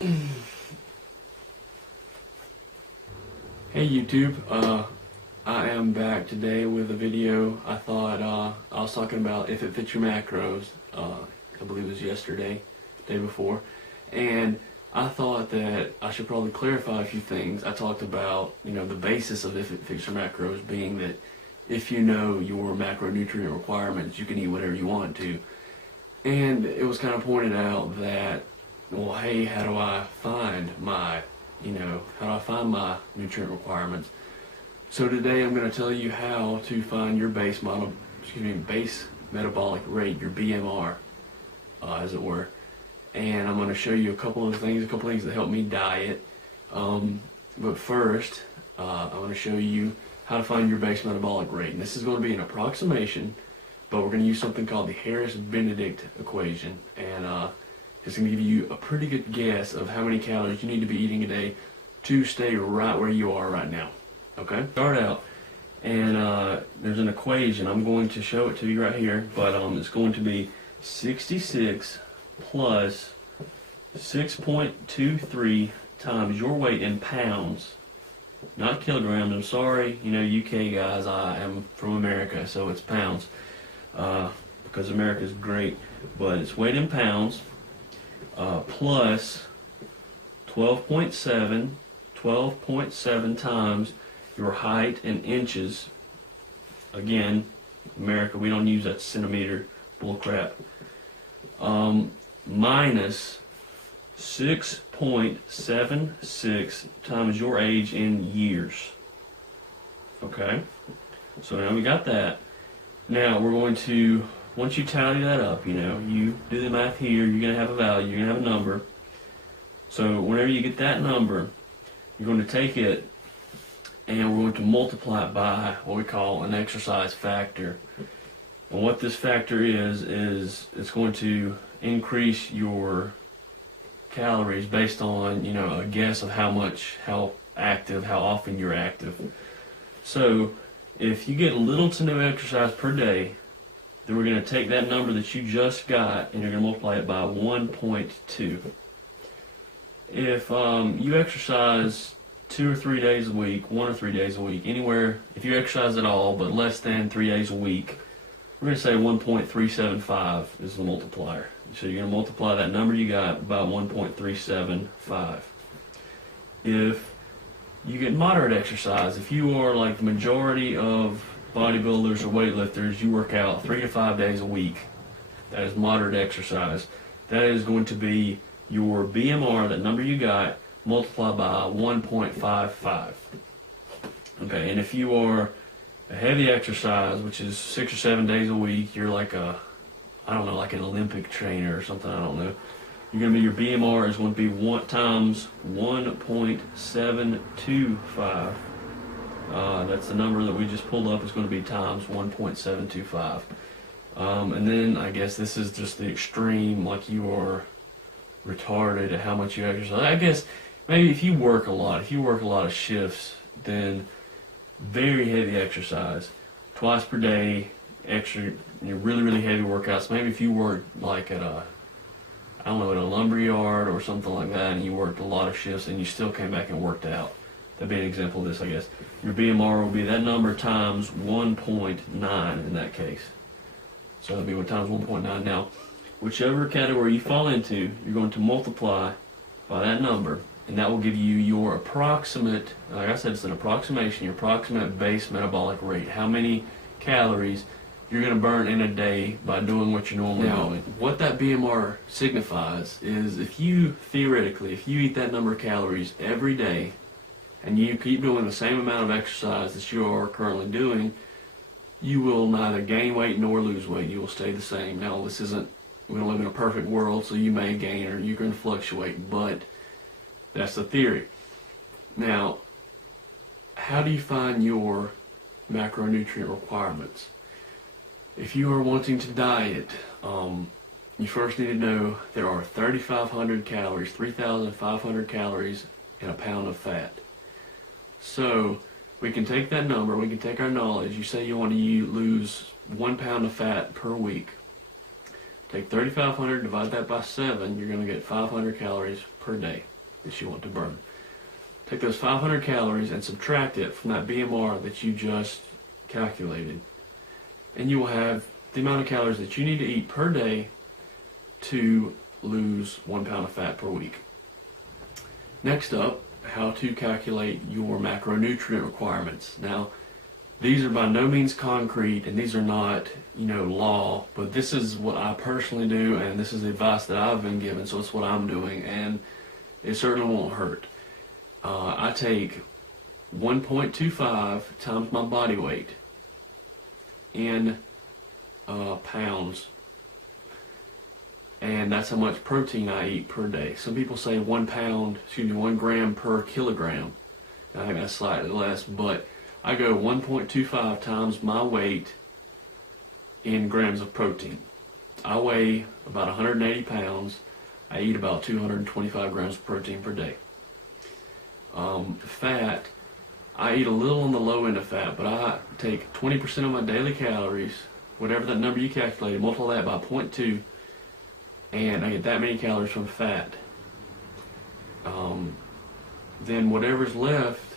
Hey YouTube, I am back today with a video. I thought I was talking about if it fits your macros. I believe it was yesterday, day before, and I thought that I should probably clarify a few things. I talked about the basis of if it fits your macros being that if you know your macronutrient requirements, you can eat whatever you want to. And it was kind of pointed out that, well, hey, how do I find my nutrient requirements? So today I'm going to tell you how to find your base metabolic rate, your BMR, as it were. And I'm going to show you a couple of things that help me diet. But first, I'm going to show you how to find your base metabolic rate. And this is going to be an approximation, but we're going to use something called the Harris-Benedict equation. And it's going to give you a pretty good guess of how many calories you need to be eating a day to stay right where you are right now. Okay? Start out, and there's an equation. I'm going to show it to you right here, but it's going to be 66 plus 6.23 times your weight in pounds, not kilograms. I'm sorry, UK guys, I am from America, so it's pounds, because America is great, but it's weight in pounds, plus 12.7 times your height in inches. Again, America, we don't use that centimeter bullcrap. Minus 6.76 times your age in years. Okay? So now we got that. Now we're going to, once you tally that up, you do the math here, you're going to have a value, you're going to have a number. So whenever you get that number, you're going to take it and we're going to multiply it by what we call an exercise factor. And what this factor is it's going to increase your calories based on, a guess of how often you're active. So if you get little to no exercise per day, then we're going to take that number that you just got and you're going to multiply it by 1.2. If you exercise 2 or 3 days a week, 1 or 3 days a week, anywhere, if you exercise at all but less than 3 days a week, we're going to say 1.375 is the multiplier. So you're going to multiply that number you got by 1.375. If you get moderate exercise, if you are like the majority of bodybuilders or weightlifters, you work out 3 to 5 days a week, that is moderate exercise. That is going to be your BMR, that number you got, multiplied by 1.55. Okay, and if you are a heavy exercise, which is 6 or 7 days a week, you're like like an Olympic trainer or something, I don't know. Your BMR is going to be 1 times 1.725. That's the number that we just pulled up. It's going to be times 1.725. And then I guess this is just the extreme, like you are retarded at how much you exercise. I guess maybe if you work a lot of shifts, then very heavy exercise, twice per day, extra, really, really heavy workouts. Maybe if you work like at a lumber yard or something like that, and you worked a lot of shifts and you still came back and worked out. That'd be an example of this, I guess. Your BMR will be that number times 1.9 in that case. So that'll be 1 times 1.9. Now, whichever category you fall into, you're going to multiply by that number, and that will give you your approximate, like I said, it's an approximation, your approximate base metabolic rate. How many calories you're going to burn in a day by doing what you're normally doing. What that BMR signifies is if you eat that number of calories every day, and you keep doing the same amount of exercise that you are currently doing, you will neither gain weight nor lose weight. You will stay the same. Now, we don't live in a perfect world, so you may gain or you can fluctuate, but that's the theory. Now, how do you find your macronutrient requirements? If you are wanting to diet, you first need to know there are 3,500 calories in a pound of fat. So we can take that number, we can take our knowledge. You say you want to lose 1 pound of fat per week. Take 3,500, divide that by 7, you're going to get 500 calories per day. that you want to burn. Take those 500 calories and subtract it from that BMR that you just calculated, and you will have the amount of calories that you need to eat per day to lose 1 pound of fat per week. Next up, how to calculate your macronutrient requirements. Now, these are by no means concrete, and these are not, law, but this is what I personally do, and this is the advice that I've been given, so it's what I'm doing, and it certainly won't hurt. I take 1.25 times my body weight in pounds, and that's how much protein I eat per day. Some people say 1 gram per kilogram. I think that's slightly less, but I go 1.25 times my weight in grams of protein. I weigh about 180 pounds. I eat about 225 grams of protein per day. Fat, I eat a little on the low end of fat, but I take 20% of my daily calories, whatever that number you calculated, multiply that by 0.2, and I get that many calories from fat. Then whatever's left,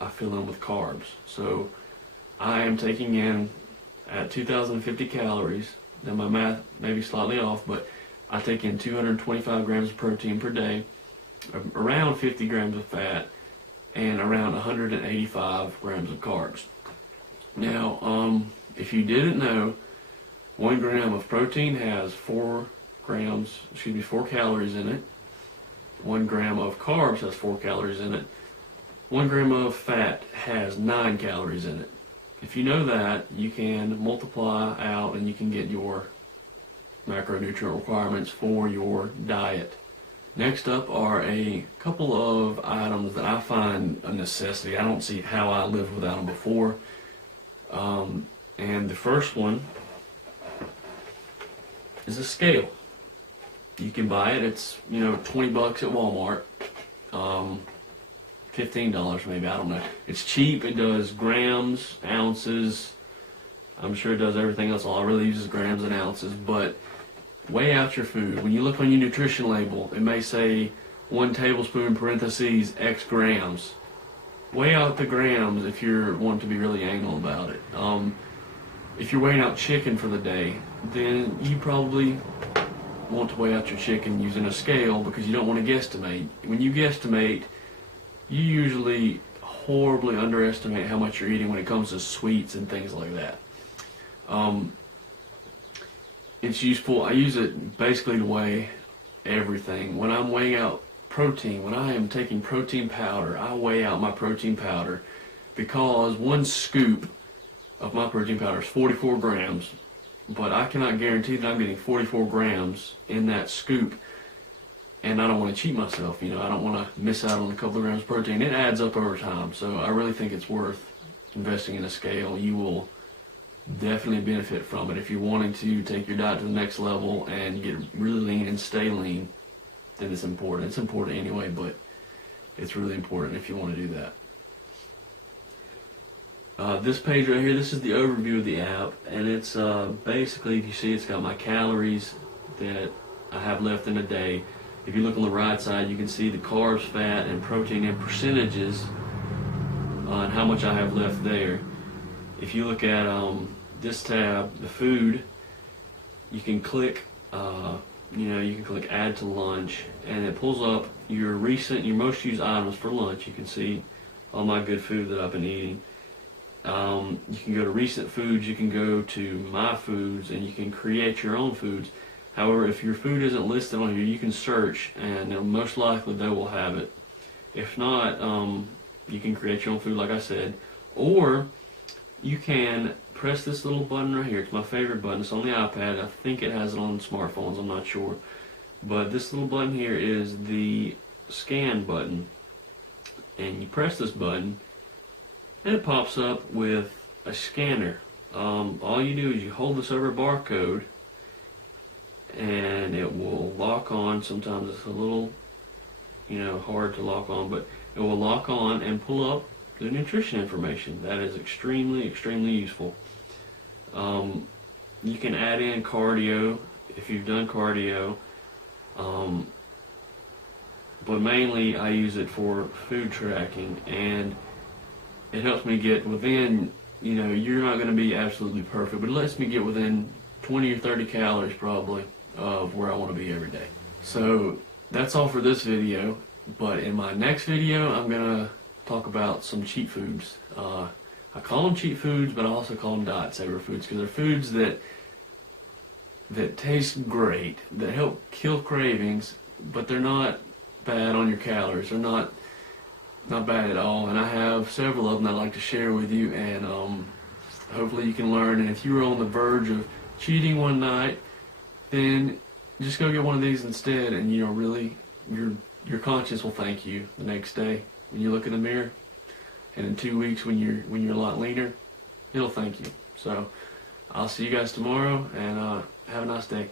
I fill in with carbs. So I am taking in at 2,050 calories. Now my math may be slightly off, but I take in 225 grams of protein per day, around 50 grams of fat, and around 185 grams of carbs. Now, if you didn't know, 1 gram of protein has 4 calories in it. 1 gram of carbs has 4 calories in it. 1 gram of fat has 9 calories in it. If you know that, you can multiply out and you can get your macronutrient requirements for your diet. Next up are a couple of items that I find a necessity. I don't see how I lived without them before. And the first one is a scale. You can buy it. It's $20 at Walmart. $15 maybe, I don't know. It's cheap. It does grams, ounces. I'm sure it does everything else. All I really use is grams and ounces, but weigh out your food. When you look on your nutrition label, it may say 1 tablespoon parentheses X grams. Weigh out the grams if you're wanting to be really anal about it. If you're weighing out chicken for the day, then you probably want to weigh out your chicken using a scale because you don't want to guesstimate. When you guesstimate, you usually horribly underestimate how much you're eating when it comes to sweets and things like that. It's useful. I use it basically to weigh everything. When I'm weighing out protein, when I am taking protein powder, I weigh out my protein powder because 1 scoop of my protein powder is 44 grams, but I cannot guarantee that I'm getting 44 grams in that scoop, and I don't want to cheat myself. I don't want to miss out on a couple of grams of protein. It adds up over time, so I really think it's worth investing in a scale. You will definitely benefit from it if you're wanting to take your diet to the next level and get really lean and stay lean. Then it's important. It's important anyway, but it's really important if you want to do that. This page right here, this is the overview of the app, and it's basically, if you see, it's got my calories that I have left in a day. If you look on the right side, you can see the carbs, fat, and protein in percentages on how much I have left there. If you look at this tab, the food, you can click, you can click Add to Lunch, and it pulls up your most used items for lunch. You can see all my good food that I've been eating. You can go to Recent Foods, you can go to My Foods, and you can create your own foods. However, if your food isn't listed on here, you can search, and most likely they will have it. If not, you can create your own food, like I said, or you can press this little button right here. It's my favorite button. It's on the iPad. I think it has it on smartphones. I'm not sure. But this little button here is the scan button. And you press this button, and it pops up with a scanner. All you do is you hold this over a barcode, and it will lock on. Sometimes it's a little, hard to lock on, but it will lock on and pull up the nutrition information. That is extremely, extremely useful. You can add in cardio if you've done cardio. but mainly I use it for food tracking, and it helps me get within, you know, you're not going to be absolutely perfect, but it lets me get within 20 or 30 calories probably of where I want to be every day. So that's all for this video, but in my next video I'm going to talk about some cheat foods. I call them cheat foods, but I also call them diet saver foods, because they're foods that taste great, that help kill cravings, but they're not bad on your calories. They're not bad at all, and I have several of them that I'd like to share with you, and hopefully you can learn. And if you were on the verge of cheating one night, then just go get one of these instead, and you know, really your conscience will thank you the next day when you look in the mirror, and in 2 weeks when you're a lot leaner, it'll thank you. So I'll see you guys tomorrow, and have a nice day.